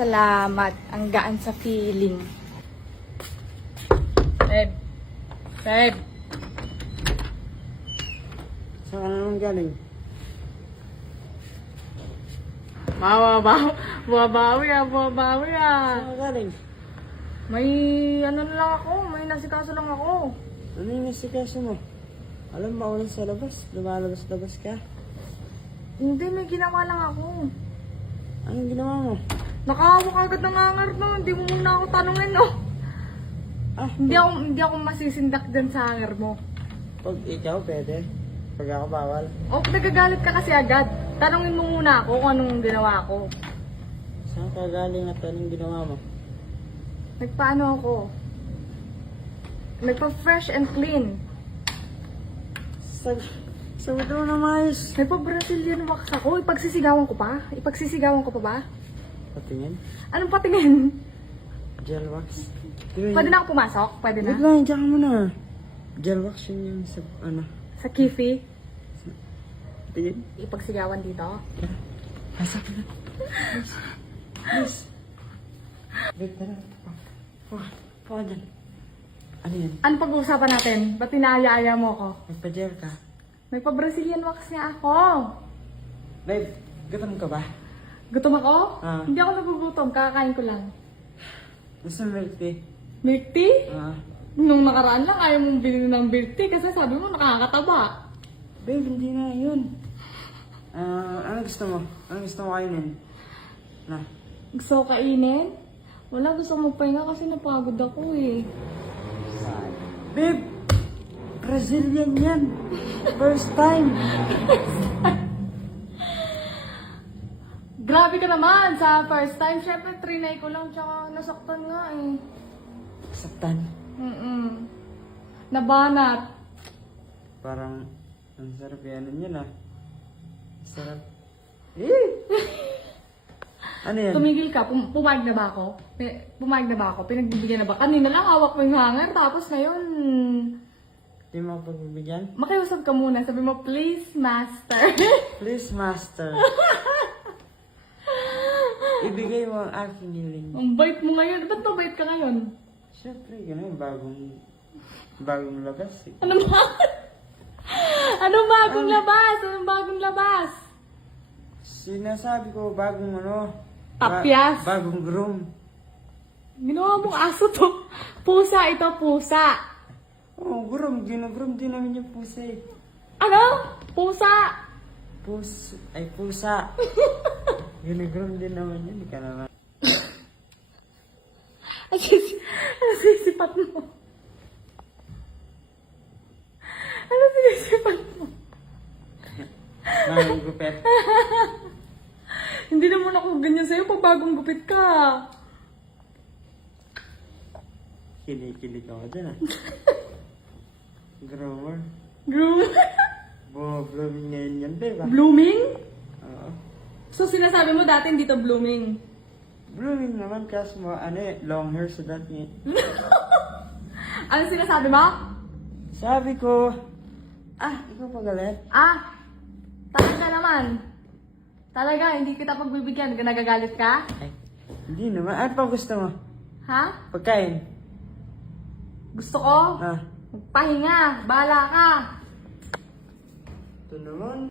Salamat. Ang gaan sa feeling. Ted. Ted. Saan ka naman galing? Bumabawi ah. Saan ka galing? May ano na lang ako, may nasikaso lang ako. Ano yung nasikaso mo? Alam mo, ulan sa labas. Lumalabas-labas ka. Hindi, may ginawa lang ako. Anong ginawa mo? Nakahawak agad ng hangar mo, hindi mo muna ako tanungin, no? Hindi ako masisindak dyan sa hangar mo. Pag ikaw, pwede. Pag ako, bawal. O, nagagalit ka kasi agad. Tanungin mo muna ako kung anong ginawa ko. Saan ka galing at anong ginawa mo? Nagpaano ako? Nagpa-fresh and clean. Sa daw na mais. Nagpa-Brazilian wax ako. Ipagsisigawan ko pa? Ipagsisigawan ko pa ba? Patingin. Anong patingin? Gel wax. Pwede na ako pumasok? Pwede na? Wait lang, diyan ka muna. Gel wax yun yung sa, ano. Sa Kifi? Patingin. Ipagsigawan dito? Pasok na. Please. Please. Wait, tara. Pa dyan. Ano yan? Ano pag-uusapan natin? Ba't inaaya-aya mo ako? Magpa-gel ka. May pa-Brazilian wax nga ako. Babe, gutom ka ba? Gutom ako? Ah. Hindi ako nagugutom. Kakakain ko lang. Gusto mo milk tea? Milk tea? Ah. Nung nakaraan lang, ayaw mong bilhin ng milk tea kasi sabi mo nakakataba. Babe, hindi na yun. Ano gusto mo? Ano gusto mo kainin? Na. Gusto ko kainin? Wala, gusto ko magpahinga kasi napagod ako eh. Babe! Brazilian yan! First time! Grabe ka naman sa first time. Siyempre, trinay ko lang tsaka nasaktan nga eh. Saktan. Nabanat. Parang, ang sarap yan yun ah. Sarap. Ano yan? Tumigil ka. Pumayag na ba ako? Pumayag na ba ako? Pinagbibigyan na ba? Kanina lang hawak mo yung hanger. Tapos ngayon, Di mo ako pagbibigyan? makiusap ka muna. Sabi mo, please, master. Please, master. Ibigay mo ang aking hiling. Ang bait mo ngayon. Ba't mabait ka ngayon? Siyempre, gano'n, bagong labas eh. Ano ba? Anong bagong labas? Anong bagong labas? Sinasabi ko, bagong ano, Tapyas? bagong groom. Ginawa mong aso to. Pusa ito, pusa. Oh, groom, ginogroom din namin yung pusa eh. Ano? Pusa. Pusa. Ginogroom din naman yun, ika naman. Ano sinisipat mo? Ano sinisipat mo? Bagong gupet. Hindi naman ako ganyan sa'yo pag bagong gupit ka. Kinikilig ako dyan ah. Groomer. Groom? Blooming ngayon yan, diba? Blooming? Oo. So sinasabi mo dati dito blooming? Blooming naman kasi mo, ano eh, long hair sa dati. Ano sinasabi mo? Sabi ko, ikaw pagalit. Talaga naman. Talaga, hindi kita pagbibigyan. Nagagalit ka? Ay, hindi naman. Ano pa gusto mo? Ha? Pagkain. Gusto ko? Magpahinga. Bahala ka. Ito naman.